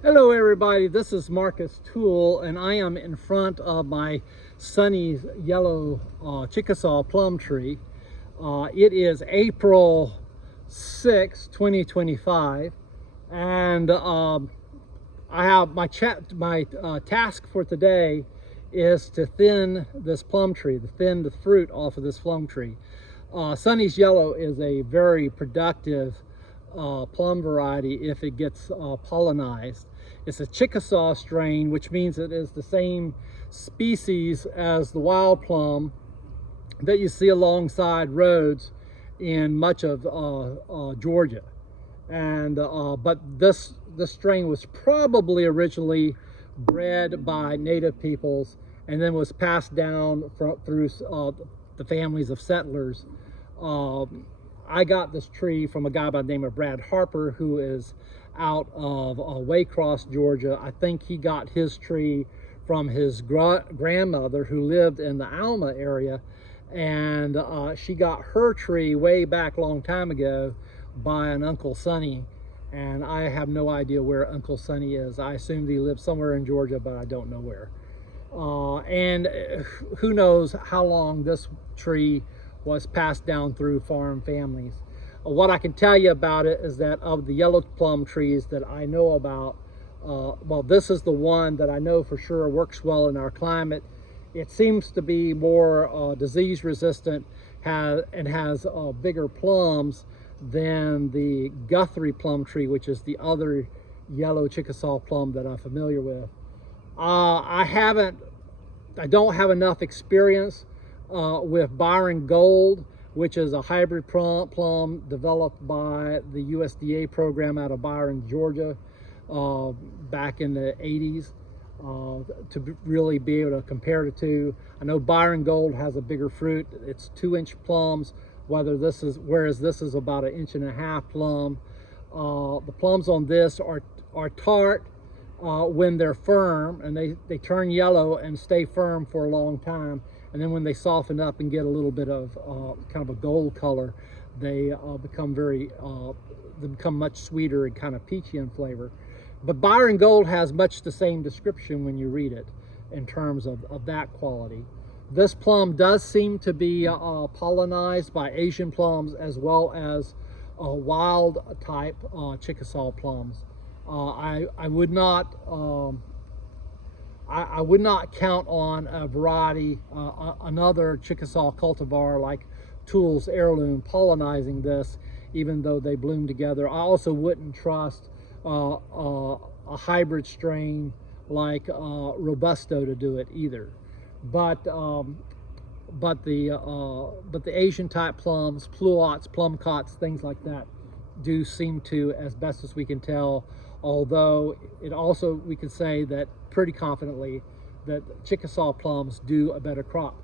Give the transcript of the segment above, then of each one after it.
Hello everybody, this is Marcus Toole and I am in front of my Sonny's yellow Chickasaw plum tree. It is April 6, 2025 and I have my task for today is to thin this plum tree, to thin the fruit off of this plum tree. Sonny's yellow is a very productive plum variety if it gets pollinized. It's a Chickasaw strain, which means it is the same species as the wild plum that you see alongside roads in much of Georgia. And but this strain was probably originally bred by native peoples and then was passed down through the families of settlers. I got this tree from a guy by the name of Brad Harper, who is out of Waycross, Georgia. I think he got his tree from his grandmother, who lived in the Alma area, and she got her tree way back a long time ago by an Uncle Sonny, and I have no idea where Uncle Sonny is. I assumed he lived somewhere in Georgia, but I don't know where. And who knows how long this tree was passed down through farm families. What I can tell you about it is that of the yellow plum trees that I know about, well, this is the one that I know for sure works well in our climate. It seems to be more disease resistant and has bigger plums than the Guthrie plum tree, which is the other yellow Chickasaw plum that I'm familiar with. I don't have enough experience with Byron Gold, which is a hybrid plum developed by the USDA program out of Byron, Georgia, back in the 80s, to really be able to compare the two. I know Byron Gold has a bigger fruit. It's 2-inch plums, whereas this is about 1.5-inch plum. The plums on this are tart when they're firm, and they turn yellow and stay firm for a long time. And then when they soften up and get a little bit of kind of a gold color, they become much sweeter and kind of peachy in flavor. But Byron Gold has much the same description when you read it in terms of that quality. This plum does seem to be pollinized by Asian plums as well as wild type Chickasaw plums. I would not count on a variety, another Chickasaw cultivar like Toole's Heirloom pollinizing this, even though they bloom together. I also wouldn't trust a hybrid strain like Robusto to do it either. But the Asian type plums, pluots, plumcots, things like that, do seem to, as best as we can tell, although we can say that pretty confidently that Chickasaw plums do a better crop.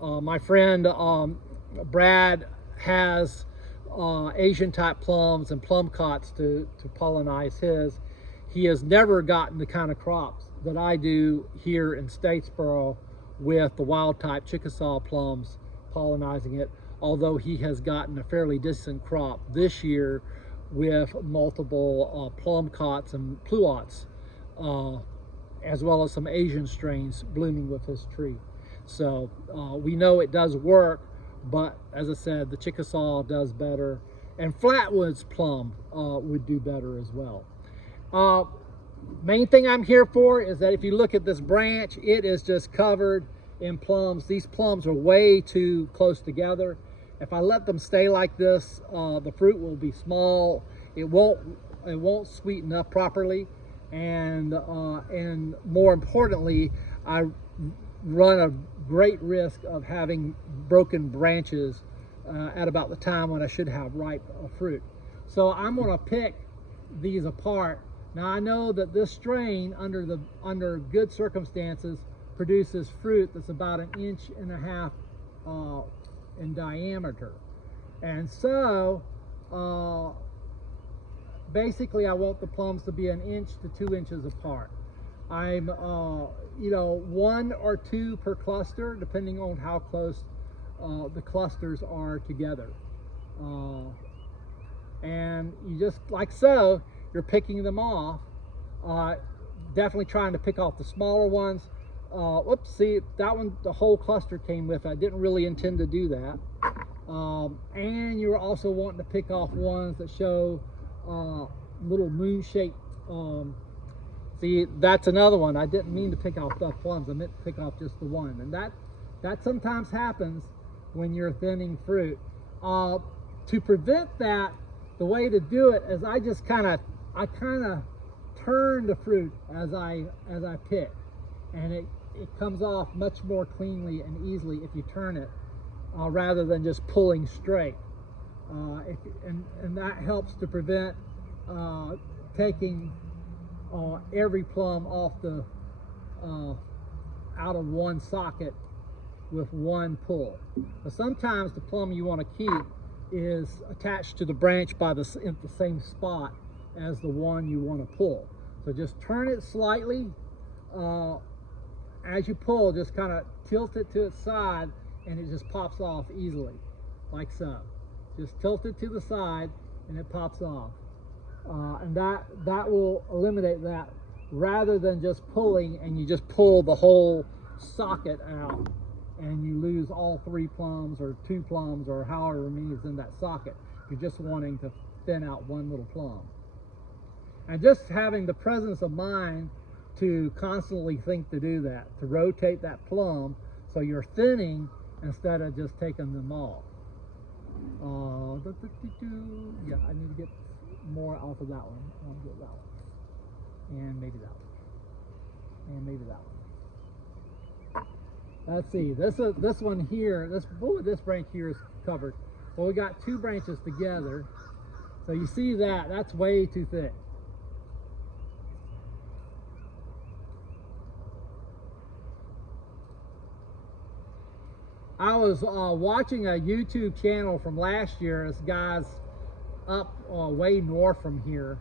My friend Brad has Asian type plums and plumcots to pollinize his. He has never gotten the kind of crops that I do here in Statesboro with the wild type Chickasaw plums pollinizing it, although he has gotten a fairly decent crop this year with multiple plumcots and pluots, as well as some Asian strains blooming with his tree. So we know it does work, but as I said, the Chickasaw does better, and Flatwoods plum would do better as well. Main thing I'm here for is that if you look at this branch, it is just covered in plums. These plums are way too close together. If I let them stay like this, the fruit will be small. It won't sweeten up properly, and more importantly, I run a great risk of having broken branches at about the time when I should have ripe fruit. So I'm going to pick these apart. Now I know that this strain, under good circumstances, produces fruit that's about 1.5 inches in diameter, and so basically I want the plums to be 1 inch to 2 inches apart. I'm 1 or 2 per cluster, depending on how close the clusters are together. And you just, like so, you're picking them off, definitely trying to pick off the smaller ones. Whoops, see, that one, the whole cluster came with it. I didn't really intend to do that. And you're also wanting to pick off ones that show little moon-shaped. See, that's another one. I didn't mean to pick off the plums. I meant to pick off just the one. And that sometimes happens when you're thinning fruit. To prevent that, the way to do it is I kind of turn the fruit as I pick, and it comes off much more cleanly and easily if you turn it rather than just pulling straight. And that helps to prevent taking every plum off the out of one socket with one pull. But sometimes the plum you want to keep is attached to the branch in the same spot as the one you want to pull. So just turn it slightly. As you pull, just kind of tilt it to its side, and it just pops off easily, like so. Just tilt it to the side, and it pops off. And that will eliminate that, rather than just pulling and you just pull the whole socket out and you lose all 3 plums or 2 plums or however many is in that socket. You're just wanting to thin out one little plum. And just having the presence of mind to constantly think to do that, to rotate that plum so you're thinning instead of just taking them off. Yeah, I need to get more off of that one. I want to get that one. And maybe that one. And maybe that one. Let's see, this one here, this branch here is covered. Well, we got 2 branches together. So you see that's way too thick. I was watching a YouTube channel from last year. This guy's up way north from here,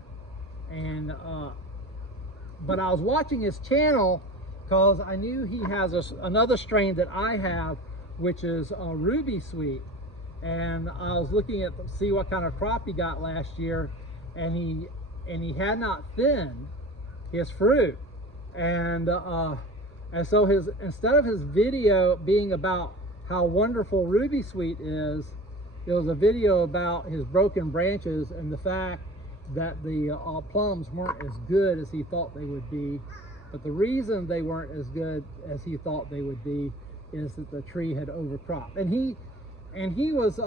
and but I was watching his channel because I knew he has another strain that I have, which is Ruby Sweet, and I was looking at see what kind of crop he got last year, and he had not thinned his fruit, and so instead of his video being about how wonderful Ruby Sweet is, it was a video about his broken branches and the fact that the plums weren't as good as he thought they would be. But the reason they weren't as good as he thought they would be is that the tree had overcropped. And he was,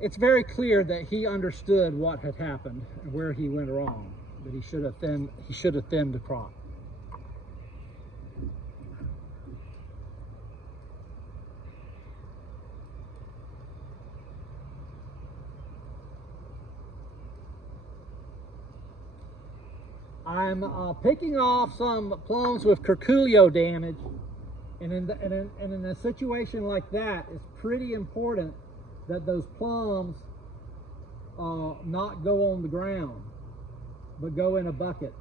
it's very clear that he understood what had happened and where he went wrong, that he should have thinned the crop. I'm picking off some plums with curculio damage, and in a situation like that, it's pretty important that those plums not go on the ground, but go in a bucket.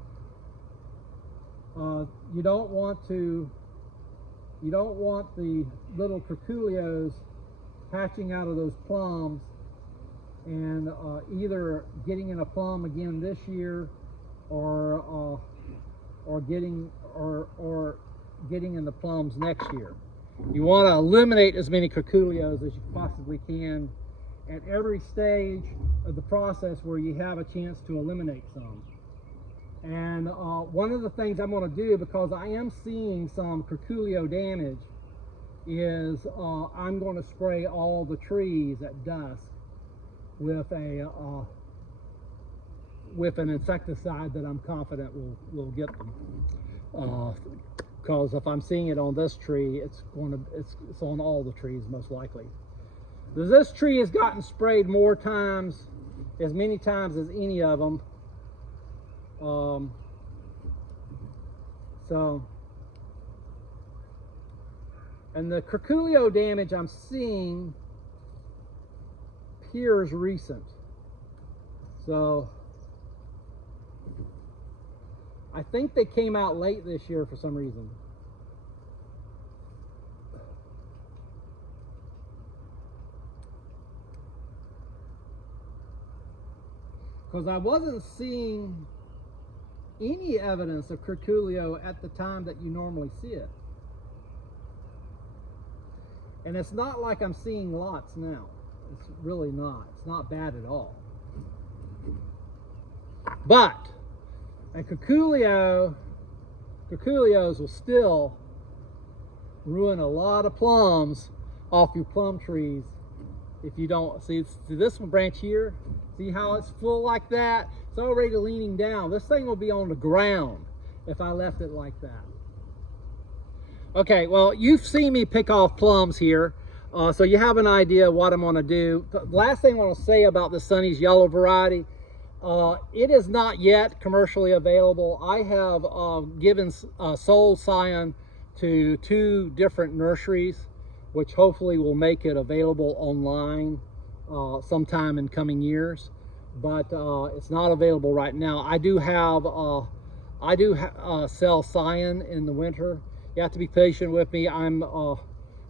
You don't want the little curculios hatching out of those plums and either getting in a plum again this year, or getting in the plums next year. You want to eliminate as many curculios as you possibly can at every stage of the process where you have a chance to eliminate some. And one of the things I'm going to do, because I am seeing some curculio damage, is I'm going to spray all the trees at dusk with an insecticide that I'm confident will get them. Because if I'm seeing it on this tree, it's on all the trees most likely. This tree has gotten sprayed more times, as many times as any of them. And the curculio damage I'm seeing appears recent. So I think they came out late this year for some reason. because I wasn't seeing any evidence of curculio at the time that you normally see it. And it's not like I'm seeing lots now. It's really not. It's not bad at all. But a curculios will still ruin a lot of plums off your plum trees if you don't see this one branch here. See how it's full like that? It's already leaning down. This thing will be on the ground if I left it like that. Okay, well, you've seen me pick off plums here, so you have an idea of what I'm going to do. The last thing I want to say about the Sonny's yellow variety, it is not yet commercially available. I have given sold scion to 2 different nurseries, which hopefully will make it available online sometime in coming years, but it's not available right now. I do sell scion in the winter. You have to be patient with me. I'm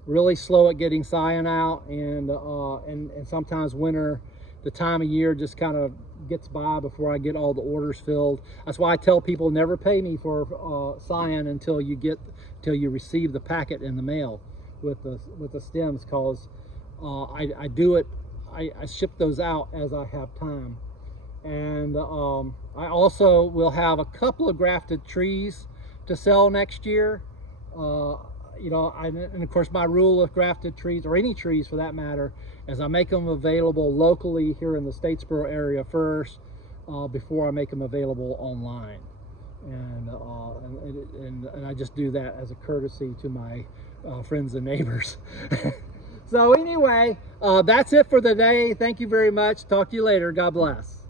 really slow at getting scion out, and sometimes winter, the time of year just kind of gets by before I get all the orders filled. That's why I tell people never pay me for scion until you receive the packet in the mail with the stems, because I ship those out as I have time. And I also will have a couple of grafted trees to sell next year. You know, and of course my rule with grafted trees, or any trees for that matter, is I make them available locally here in the Statesboro area first, before I make them available online. And I just do that as a courtesy to my friends and neighbors. So anyway, that's it for the day. Thank you very much. Talk to you later. God bless.